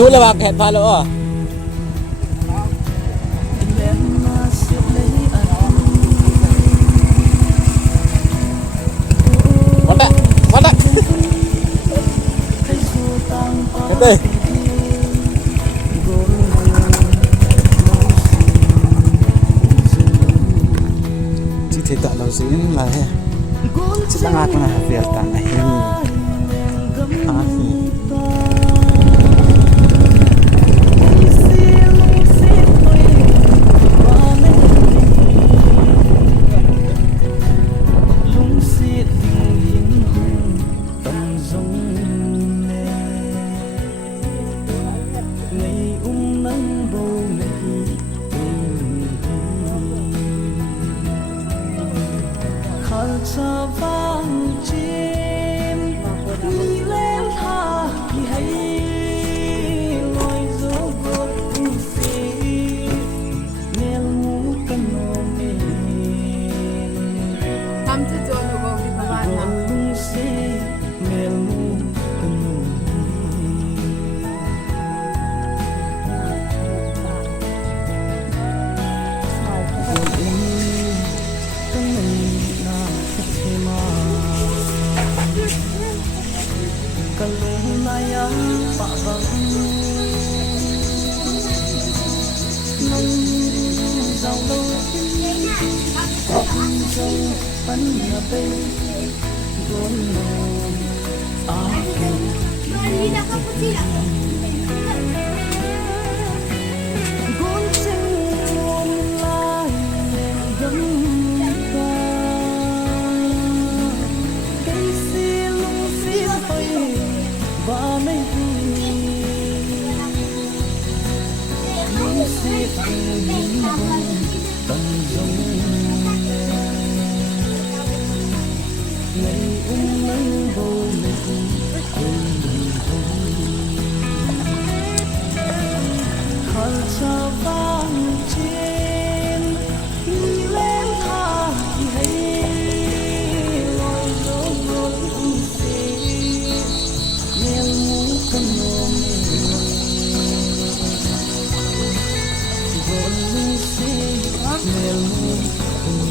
chú là bạc hẹn pha lỗ à bắt đấy cái đây chỉ thấy tạo lâu dính là he chỉ đang ngạc mà việc cả này Sa vang chim mi lên tha thì hay loi gió gót xì nel mu kan nome Tam tu jo lu go di ba na lung xì nel mu kan nome kalung naya pa bang nông giàu lâu trong bắn nhà bay gom nồng áo gom sinh ôm lại gấm ta cây xì lung xì bay và mấy lung xì tình tận giống ngày nắng bầu khăn sa vang trên đi lên tha thì hay loi gió gót xì nel mu kan nome gol lu xì nel mu kan nome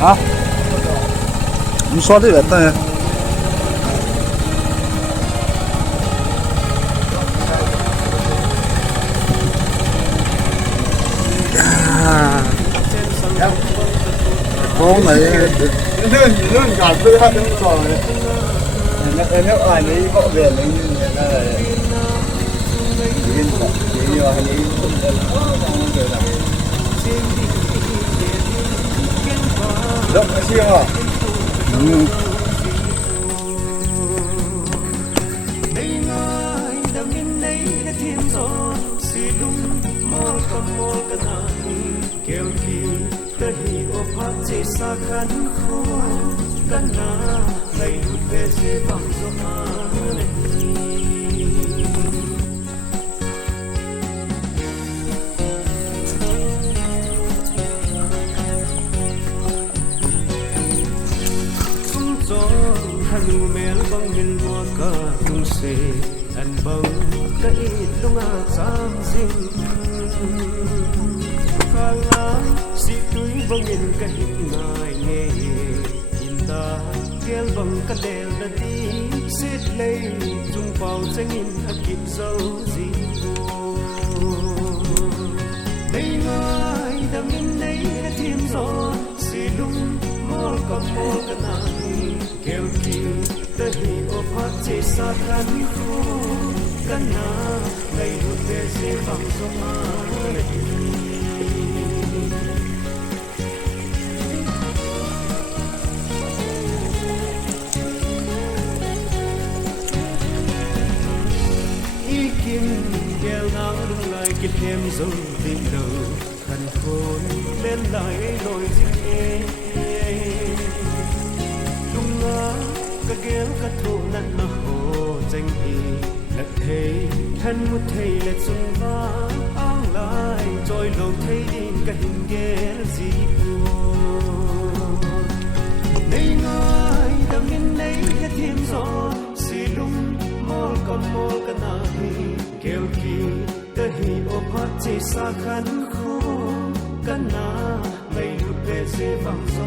hả? Không xóa đi vậy ta con này nó ngạt với hai đứa rồi nó ai nấy có về lấy nó là yên tâm chỉ là hay rất là siêu à sa khăn khô căn na đầy hụt về sẽ vòng gió mà này tung gió hanu mel băng min mua cả về anh bông cái lung sam dinh khá lá si túi bông in cái ngài nghe in ta kéo bằng cái đèo đã đi xếp lấy chung vào tranh in hạt kịp dấu gì vô đây ngài đam in đây đã thêm gió si lung mơ có mơ cái này kéo kỳ ta hi ô phát chế sa khăn khu cái na ngày hụt về sẽ bằng gió mai kêu nắng lung lại kết thêm dấu tình đầu khăn khôn lên lại lối dinh lung ngã cả kéo cả thô năn mà hồ danh hi lật thấy thân một thấy lệ xuân vã áng lại trôi lâu thấy đi cả hình ghé gì buồn đây ngài đam in đây hết thêm gió xì lung mơ còn mơ cái nào kêu kỳ ta hi ô phát chế sa khăn khô cái na ngày hụt về sẽ vang gió